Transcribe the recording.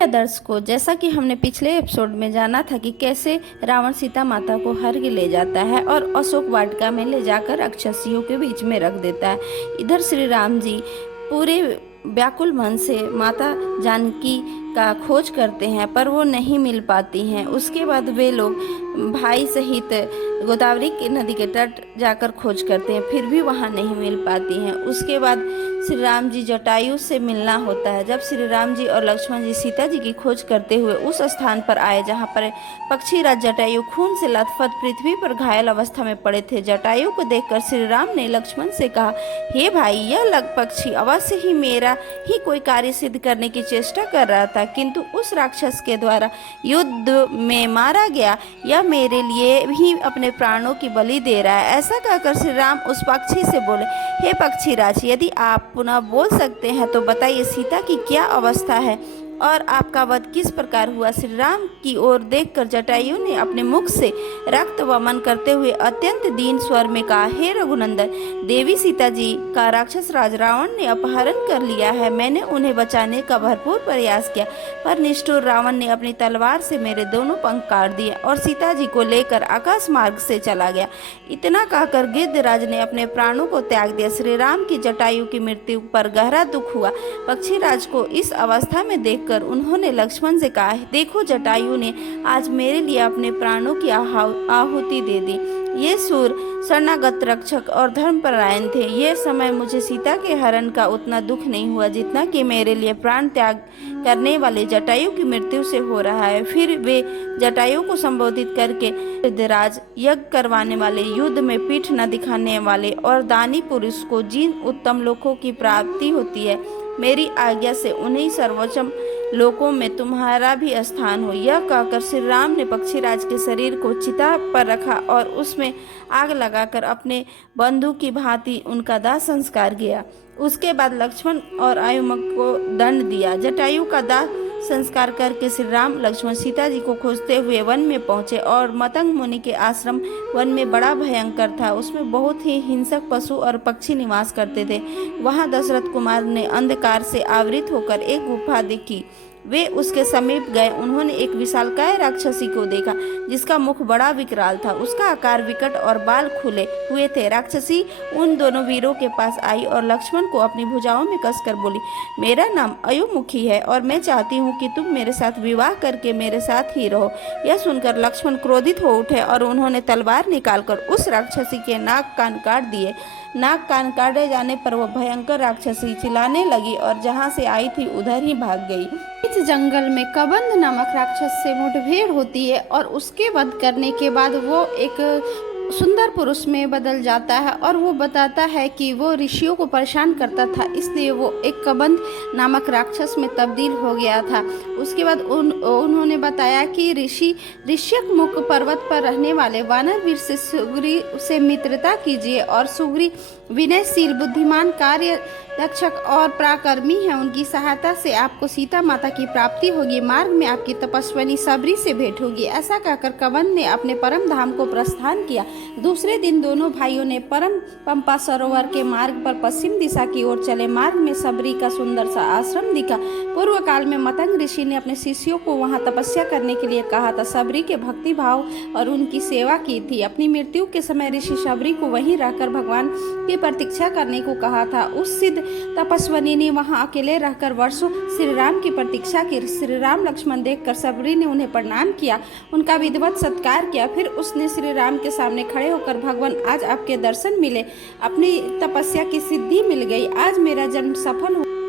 दर्शकों, जैसा कि हमने पिछले एपिसोड में जाना था कि कैसे रावण सीता माता को हर के ले जाता है और अशोक वाटिका में ले जाकर राक्षसियों के बीच में रख देता है। इधर श्री राम जी पूरे व्याकुल मन से माता जानकी का खोज करते हैं, पर वो नहीं मिल पाती हैं। उसके बाद वे लोग भाई सहित गोदावरी की नदी के तट जाकर खोज करते हैं, फिर भी वहाँ नहीं मिल पाती हैं। उसके बाद श्री राम जी जटायु से मिलना होता है। जब श्री राम जी और लक्ष्मण जी सीता जी की खोज करते हुए उस स्थान पर आए जहाँ पर पक्षीराज जटायु खून से लथपथ पृथ्वी पर घायल अवस्था में पड़े थे, जटायु को देखकर श्री राम ने लक्ष्मण से कहा, हे भाई, यह लग पक्षी अवश्य ही मेरा ही कोई कार्य सिद्ध करने की चेष्टा कर रहा था, किंतु उस राक्षस के द्वारा युद्ध में मारा गया। यह मेरे लिए भी अपने प्राणों की बलि दे रहा है। ऐसा कहकर श्री राम उस पक्षी से बोले, हे पक्षीराज, यदि आप पुनः बोल सकते हैं तो बताइए सीता की क्या अवस्था है और आपका वध किस प्रकार हुआ। श्री राम की ओर देखकर जटायु ने अपने मुख से रक्त वमन करते हुए अत्यंत दीन स्वर में कहा, हे रघुनंदन, देवी सीता जी का राक्षस राज रावण ने अपहरण कर लिया है। मैंने उन्हें बचाने का भरपूर प्रयास किया, पर निष्ठुर रावण ने अपनी तलवार से मेरे दोनों पंख काट दिए और सीता जी को लेकर आकाश मार्ग से चला गया। इतना कहकर गिद्धराज ने अपने प्राणों को त्याग दिया। श्री राम की जटायु की मृत्यु पर गहरा दुख हुआ। पक्षीराज को इस अवस्था में कर उन्होंने लक्ष्मण से कहा, देखो, जटायु ने आज मेरे लिए अपने प्राणों की आहुति दे दी। ये सूर शरणागत रक्षक और धर्मपरायण थे। ये समय मुझे सीता के हरण का उतना दुख नहीं हुआ जितना कि मेरे लिए प्राण त्याग करने वाले जटायु की मृत्यु से हो रहा है। फिर वे जटायु को संबोधित करके, गिद्धराज, यज्ञ करवाने वाले, युद्ध में पीठ न दिखाने वाले और दानी पुरुष को जिन उत्तम लोकों की प्राप्ति होती है, मेरी आज्ञा से उन्हीं सर्वोच्च लोकों में तुम्हारा भी स्थान हो। यह कहकर श्री राम ने पक्षीराज के शरीर को चिता पर रखा और उसमें आग लगाकर अपने बंधु की भांति उनका दाह संस्कार किया। उसके बाद लक्ष्मण और आयुमक को दंड दिया। जटायु का दाह संस्कार करके श्री राम लक्ष्मण सीता जी को खोजते हुए वन में पहुंचे और मतंग मुनि के आश्रम वन में बड़ा भयंकर था। उसमें बहुत ही हिंसक पशु और पक्षी निवास करते थे। वहां दशरथ कुमार ने अंधकार से आवृत होकर एक गुफा देखी। वे उसके समीप गए। उन्होंने एक विशालकाय राक्षसी को देखा जिसका मुख बड़ा विकराल था। उसका आकार विकट और बाल खुले हुए थे। राक्षसी उन दोनों वीरों के पास आई और लक्ष्मण को अपनी भुजाओं में कसकर बोली, मेरा नाम अयुमुखी है और मैं चाहती हूँ कि तुम मेरे साथ विवाह करके मेरे साथ ही रहो। यह सुनकर लक्ष्मण क्रोधित हो उठे और उन्होंने तलवार निकालकर उस राक्षसी के नाक कान काट दिए। नाक कान काटे जाने पर वह भयंकर राक्षसी चिल्लाने लगी और जहाँ से आई थी उधर ही भाग गई। इस जंगल में कबंध नामक राक्षस से मुठभेड़ होती है और उसके वध करने के बाद वो एक सुंदर पुरुष में बदल जाता है और वो बताता है कि वो ऋषियों को परेशान करता था, इसलिए वो एक कबंध नामक राक्षस में तब्दील हो गया था। उसके बाद उन्होंने बताया कि ऋषि ऋष्यक मुख पर्वत पर रहने वाले वानर वीर से सुग्री से मित्रता कीजिए और सुग्री विनयशील, बुद्धिमान, कार्य दक्षक और पराक्रमी है। उनकी सहायता से आपको सीता माता की प्राप्ति होगी। मार्ग में आपकी तपस्विनी सबरी से भेंट होगी। ऐसा कहकर कबंध ने अपने परम धाम को प्रस्थान किया। दूसरे दिन दोनों भाइयों ने परम पंपा सरोवर के मार्ग पर पश्चिम दिशा की ओर चले। मार्ग में सबरी का सुंदर सा आश्रम दिखा। पूर्व काल में मतंग ऋषि ने अपने शिष्यों को वहां तपस्या करने के लिए कहा था। सबरी के भक्ति भाव और उनकी सेवा की थी। अपनी मृत्यु के समय ऋषि सबरी को वहीं रहकर भगवान की प्रतीक्षा करने को कहा था। उस सिद्ध तपस्विनी ने वहां अकेले रहकर वर्षों श्री राम की प्रतीक्षा की। श्री राम लक्ष्मण देखकर सबरी ने उन्हें प्रणाम किया, उनका विधिवत सत्कार किया। फिर उसने श्री राम के सामने खड़े होकर, भगवान, आज आपके दर्शन मिले, अपनी तपस्या की सिद्धि मिल गई, आज मेरा जन्म सफल हो।